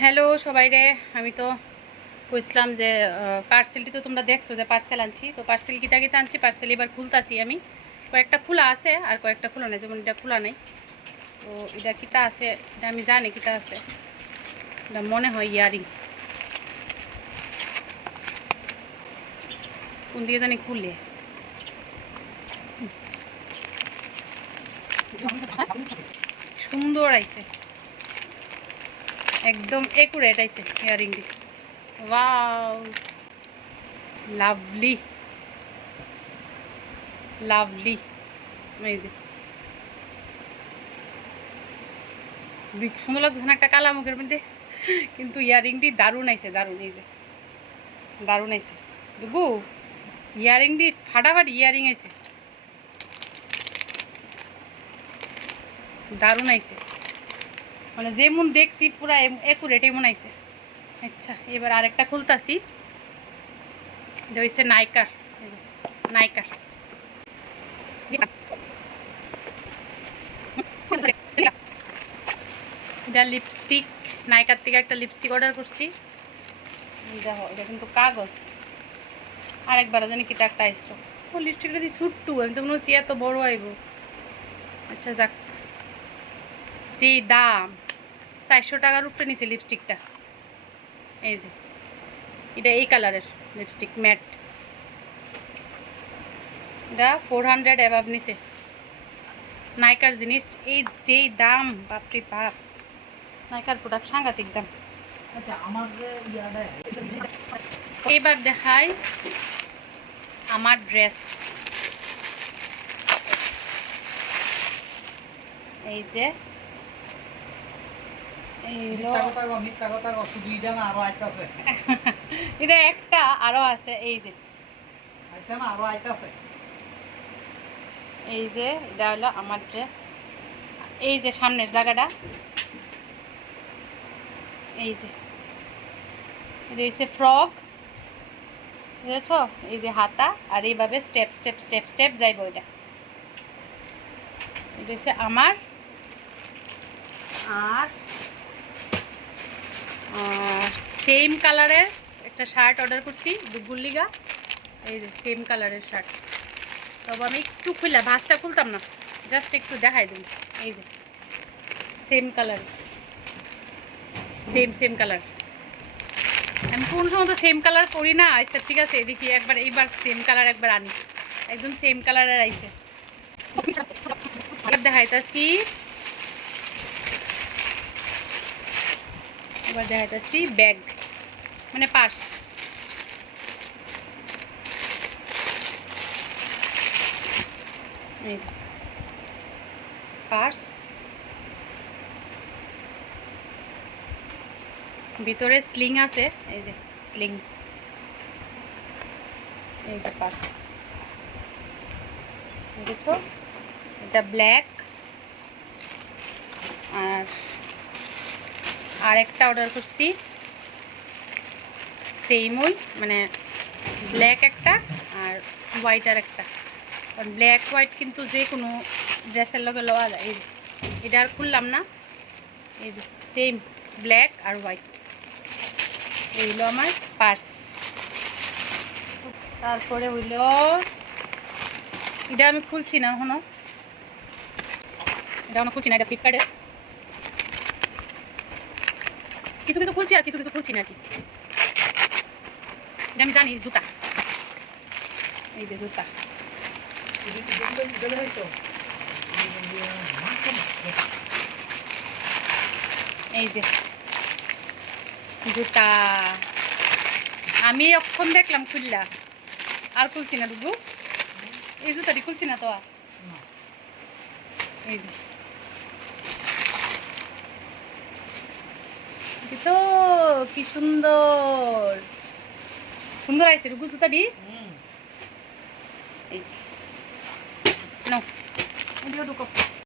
Hello সবাই রে, আমি তো কইছিলাম যে পার্সেলটি তো তোমরা দেখছো যে পার্সেল আনছি। তো পার্সেল কিতা কিতা আনছি, পার্সেল এবার খুলতাছি আমি। কয়েকটা খোলা আছে আর কয়েকটা খোলা নেই, যেমন এটা খোলা নেই। তো এটা কিতা আছে এটা আমি জানি কিতা আছে। এটা মনে হয় ইয়ারিং, কোন দিকে জানি খুলে। সুন্দর আইছে, একদম একুরেট আইছে ইয়ারিংটি। Wow, lovely lovely. এই যে সুন্দর লাগতেছে না একটা কালা মুখের মধ্যে, কিন্তু ইয়ারিংটি দারুণ আইছে, দারুণ। এই যে দারুণ আইছে বুবু, ইয়ারিংটি ফাটাফাটি ইয়ারিং আইছে, দারুণ আইছে। মানে যেমন দেখছি পুরা একুরেট এমন আইছে। আচ্ছা, এবার আরেকটা খুলতাছি। এটা হচ্ছে নাইকার, নাইকার। এটা লিপস্টিক, নাইকার থেকে একটা লিপস্টিক অর্ডার করছি। দেখো এটা কিন্তু কাগজ। আরেকবার জানি কিটা একটা আসলো। ও লিপস্টিকটা দিয়ে ছুট্টু, আমি তো মনে হচ্ছি এত বড় আইব। আচ্ছা যাক, যে দাম 400 টাকার উপরে নিচে লিপস্টিকটা। এই যে এটা এই কালারের লিপস্টিক, ম্যাট। এটা 400 অ্যাভাব নিচে। নাইকার জিনিস এই যেই দাম, বাপরে বাপ, নাইকার প্রোডাক্ট সাংঘাতিক দাম। আচ্ছা, আমার এবার দেখাই আমার ড্রেস। এই যে এটা একটা আরো আছে। এই যে এই যে এটা হলো আমার ড্রেস। এই যে সামনের জায়গাটা, এই যে এটা হচ্ছে ফ্রক, বুঝেছ? এই যে হাতা, আর এইভাবে স্টেপ স্টেপ স্টেপ স্টেপ যাইব। এটা এটা হচ্ছে আমার। আর সেম কালারের একটা শার্ট অর্ডার করছি দুগুর লিগা। এই যে সেম কালারের শার্ট। তবে আমি একটু খুললাম, ভাঁজটা খুলতাম না, জাস্ট একটু দেখাই দিন। এই যে same colour, same same colour. আমি কোন সময় তো সেম কালার করি না। আচ্ছা ঠিক আছে, দেখি একবার এইবার সেম কালার একবার আনি। একদম সেম কালারের আইছে। দেখাইতাছি, এবার দেখাইতাছি ব্যাগ, মানে পার্স। এই পার্স, ভিতরে স্লিং আছে। এই যে স্লিং, এই যে পার্স, বুঝেছো? এটা ব্ল্যাক। আর একটা অর্ডার করছি সেম ওই, মানে ব্ল্যাক একটা আর হোয়াইট আর একটা। কারণ ব্ল্যাক হোয়াইট কিন্তু যে কোনো ড্রেসের লগে লওয়া যায়। এই যে এটা আর খুললাম না। এই যে সেম ব্ল্যাক আর হোয়াইট। এই হলো আমার পার্স। তারপরে হইল এটা আমি খুলছি না এখনো, এটা এখনো খুলছি না। এটা ফ্লিপকার্টে কিছু কিছু খুলছি আর কিছু কিছু খুলছি না আর কি। এটা আমি জানি জুতা। এই যে জুতা, এই যে জুতা। আমি এখন দেখলাম খুললা, আর খুলছি না ডুবু। এই জুতাটি খুলছি না তো আর। এই যে তো কি সুন্দর সুন্দর আইছে রুবু জুতাটি। এই যে নাও, এদিকে ঢুকো।